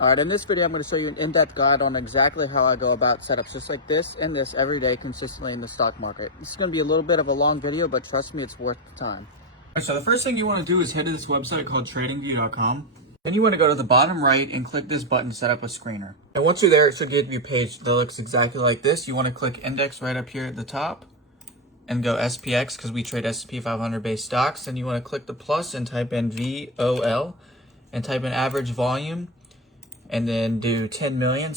All right, in this video, I'm going to show you an in-depth guide on exactly how I go about setups just like this and this every day consistently in the stock market. This is going to be a little bit of a long video, but trust me, it's worth the time. All right, so the first thing you want to do is head to this website called tradingview.com. Then you want to go to the bottom right and click this button, set up a screener. And once you're there, it should give you a page that looks exactly like this. You want to click index right up here at the top and go SPX because we trade S&P 500 based stocks. Then you want to click the plus and type in VOL and type in average volume. And then do 10 million,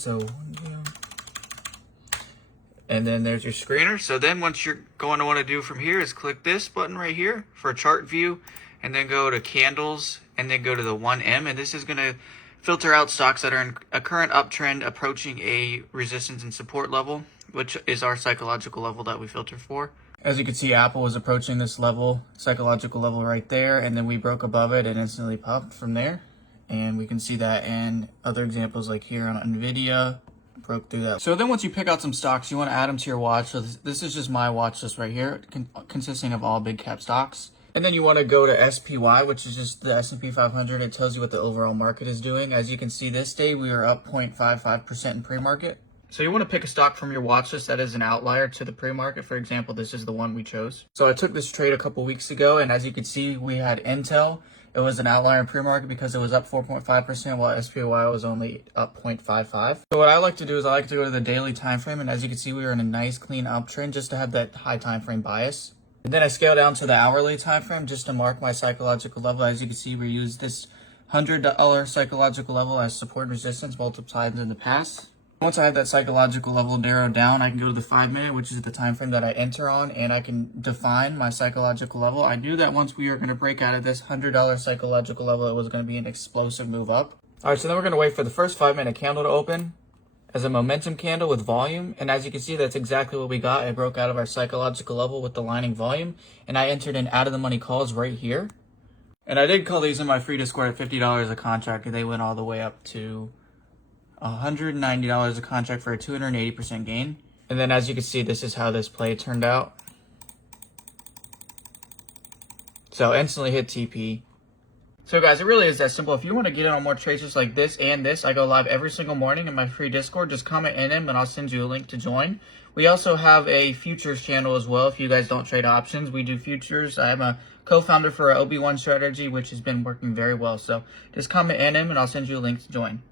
and then there's your screener. So then what you're going to want to do from here is click this button right here for a chart view, and then go to candles, and then go to the 1M, and this is going to filter out stocks that are in a current uptrend approaching a resistance and support level, which is our psychological level that we filter for. As you can see, Apple was approaching this level, psychological level right there, and then we broke above it and instantly popped from there. And we can see that in other examples like here on NVIDIA, broke through that. So then once you pick out some stocks, you want to add them to your watch. So this is just my watch list right here, consisting of all big cap stocks. And then you want to go to SPY, which is just the S&P 500. It tells you what the overall market is doing. As you can see, this day we are up 0.55% in pre-market. So you want to pick a stock from your watch list that is an outlier to the pre-market. For example, this is the one we chose. So I took this trade a couple weeks ago, and as you can see, we had Intel. It was an outlier in pre-market because it was up 4.5%, while SPY was only up 0.55. So what I like to do is I like to go to the daily time frame, and as you can see, we were in a nice clean uptrend just to have that high time frame bias. And then I scale down to the hourly time frame just to mark my psychological level. As you can see, we use this $100 psychological level as support and resistance multiple times in the past. Once I have that psychological level narrowed down, I can go to the 5 minute, which is the time frame that I enter on, and I can define my psychological level. I knew that once we are going to break out of this $100 psychological level, it was going to be an explosive move up. All right, so then we're going to wait for the first 5 minute candle to open as a momentum candle with volume. And as you can see, that's exactly what we got. I broke out of our psychological level with the lining volume, and I entered in out of the money calls right here. And I did call these in my free Discord at $50 a contract, and they went all the way up to $190 a contract for a 280% gain. And then as you can see, this is how this play turned out. So instantly hit TP. So guys, it really is that simple. If you want to get in on more trades just like this and this, I go live every single morning in my free Discord. Just comment in them and I'll send you a link to join. We also have a futures channel as well. If you guys don't trade options, we do futures. I'm a co-founder for OB1 strategy, which has been working very well. So just comment in them and I'll send you a link to join.